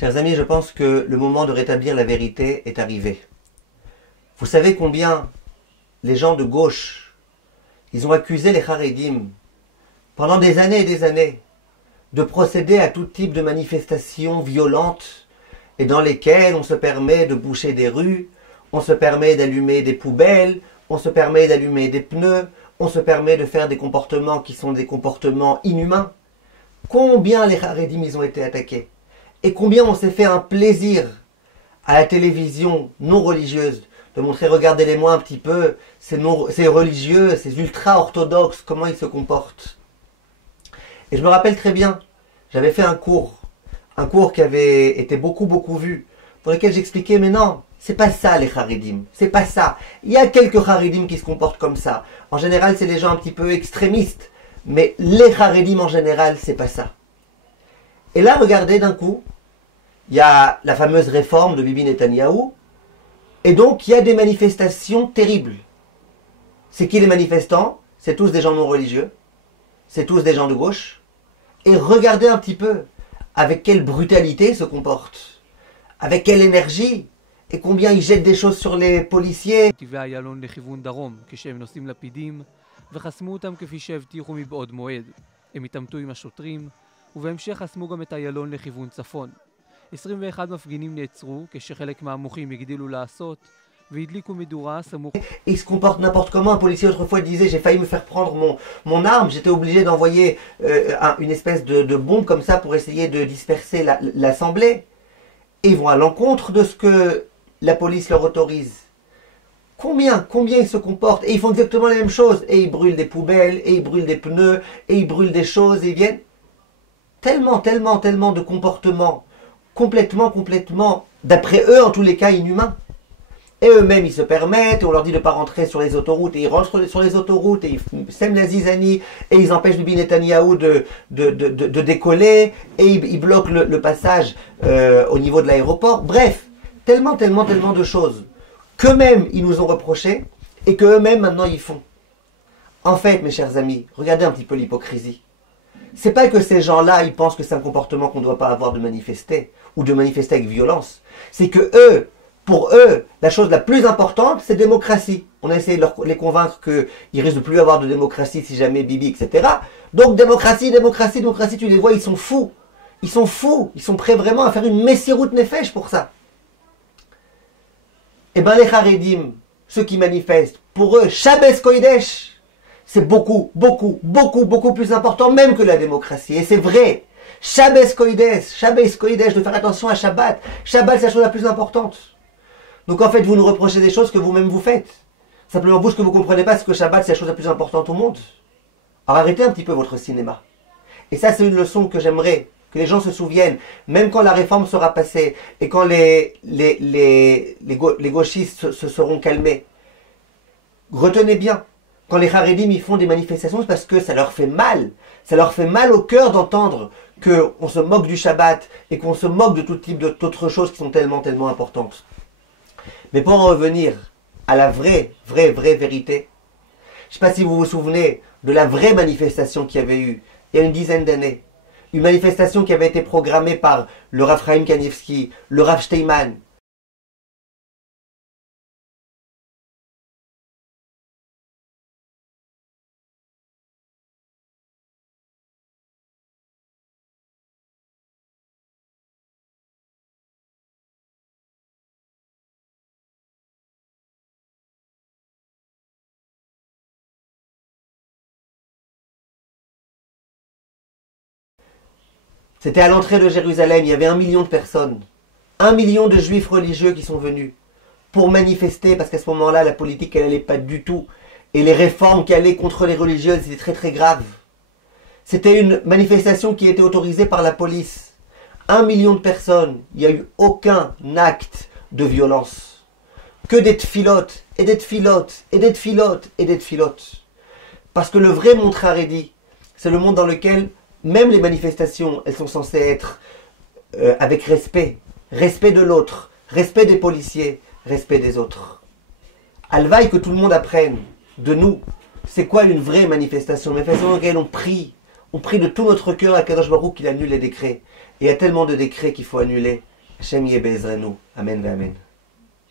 Chers amis, je pense que le moment de rétablir la vérité est arrivé. Vous savez combien les gens de gauche, ils ont accusé les Haredim pendant des années et des années de procéder à tout type de manifestations violentes et dans lesquelles on se permet de boucher des rues, on se permet d'allumer des poubelles, on se permet d'allumer des pneus, on se permet de faire des comportements qui sont des comportements inhumains. Combien les Haredim ils ont été attaqués et combien on s'est fait un plaisir à la télévision non religieuse de montrer, regardez-les-moi un petit peu, ces religieux, ces ultra-orthodoxes, comment ils se comportent. Et je me rappelle très bien, j'avais fait un cours qui avait été beaucoup vu, pour lequel j'expliquais, mais non, c'est pas ça les Haredim, c'est pas ça. Il y a quelques Haredim qui se comportent comme ça. En général, c'est les gens un petit peu extrémistes, mais les Haredim en général, c'est pas ça. Et là, regardez, d'un coup, il y a la fameuse réforme de Bibi Netanyahou, et donc il y a des manifestations terribles. C'est qui les manifestants? C'est tous des gens non religieux, c'est tous des gens de gauche. Et regardez un petit peu avec quelle brutalité ils se comportent, avec quelle énergie, et combien ils jettent des choses sur les policiers. וחסמו אותם כפי שהבטיחו מבעוד מועד. הם התעמתו עם השוטרים, ובהמשך חסמו גם את איילון לכיוון צפון. 21 מפגינים נעצרו, כשחלק מהמוחים הגדילו לעשות, והדליקו מדורה סמוך... Ils se comportent n'importe comment. Un policier autrefois disait, j'ai failli me faire prendre mon arme, j'étais obligé d'envoyer une espèce de bombe comme ça pour essayer de disperser l'assemblée. Et ils vont à l'encontre de ce que la police leur autorise. Combien ils se comportent, et ils font exactement la même chose, et ils brûlent des poubelles, et ils brûlent des pneus, et ils brûlent des choses, et ils viennent. Tellement de comportements, complètement, d'après eux en tous les cas, inhumains. Et eux-mêmes ils se permettent, et on leur dit de ne pas rentrer sur les autoroutes, et ils rentrent sur les autoroutes, et ils sèment la zizanie, et ils empêchent Bibi Netanyahou de décoller, et ils bloquent le passage au niveau de l'aéroport. Bref, tellement de choses qu'eux-mêmes ils nous ont reproché et qu'eux-mêmes maintenant ils font. En fait, mes chers amis, regardez un petit peu l'hypocrisie. C'est pas que ces gens-là ils pensent que c'est un comportement qu'on ne doit pas avoir de manifester ou de manifester avec violence. C'est que eux, pour eux, la chose la plus importante, c'est démocratie. On a essayé de les convaincre qu'ils risquent de plus avoir de démocratie si jamais Bibi, etc. Donc démocratie, tu les vois, ils sont fous. Ils sont prêts vraiment à faire une messiroute nefesh pour ça. Eh bien les Haredim, ceux qui manifestent, pour eux, Shabbos Kodesh, c'est beaucoup plus important même que la démocratie. Et c'est vrai. Shabbos Kodesh, de faire attention à Shabbat. Shabbat, c'est la chose la plus importante. Donc en fait, vous nous reprochez des choses que vous-même vous faites. Simplement, vous, ce que vous ne comprenez pas, c'est que Shabbat, c'est la chose la plus importante au monde. Alors arrêtez un petit peu votre cinéma. Et ça, c'est une leçon que j'aimerais que les gens se souviennent, même quand la réforme sera passée et quand les gauchistes se seront calmés. Retenez bien, quand les Haredim ils font des manifestations, c'est parce que ça leur fait mal. Ça leur fait mal au cœur d'entendre qu'on se moque du Shabbat et qu'on se moque de tout type d'autres choses qui sont tellement importantes. Mais pour en revenir à la vraie vérité, je ne sais pas si vous vous souvenez de la vraie manifestation qu'il y avait eu il y a une dizaine d'années. Une manifestation qui avait été programmée par le Rav Chaim Kanievski, le Rav Steinman. C'était à l'entrée de Jérusalem, il y avait 1 million de personnes. 1 million de juifs religieux qui sont venus pour manifester, parce qu'à ce moment-là, la politique, elle n'allait pas du tout. Et les réformes qui allaient contre les religieuses, c'était très grave. C'était une manifestation qui était autorisée par la police. 1 million de personnes, il n'y a eu aucun acte de violence. Que des tfilotes, et des tfilotes, et des tfilotes, et des tfilotes. Parce que le vrai monde haredi, c'est le monde dans lequel même les manifestations, elles sont censées être avec respect. Respect de l'autre, respect des policiers, respect des autres. Alvaï que tout le monde apprenne de nous, c'est quoi une vraie manifestation. Une manifestation dans laquelle on prie de tout notre cœur à Kadosh Baruch qu'il annule les décrets. Et il y a tellement de décrets qu'il faut annuler. Hashem yeh be'ezrenu. Amen ve'amen.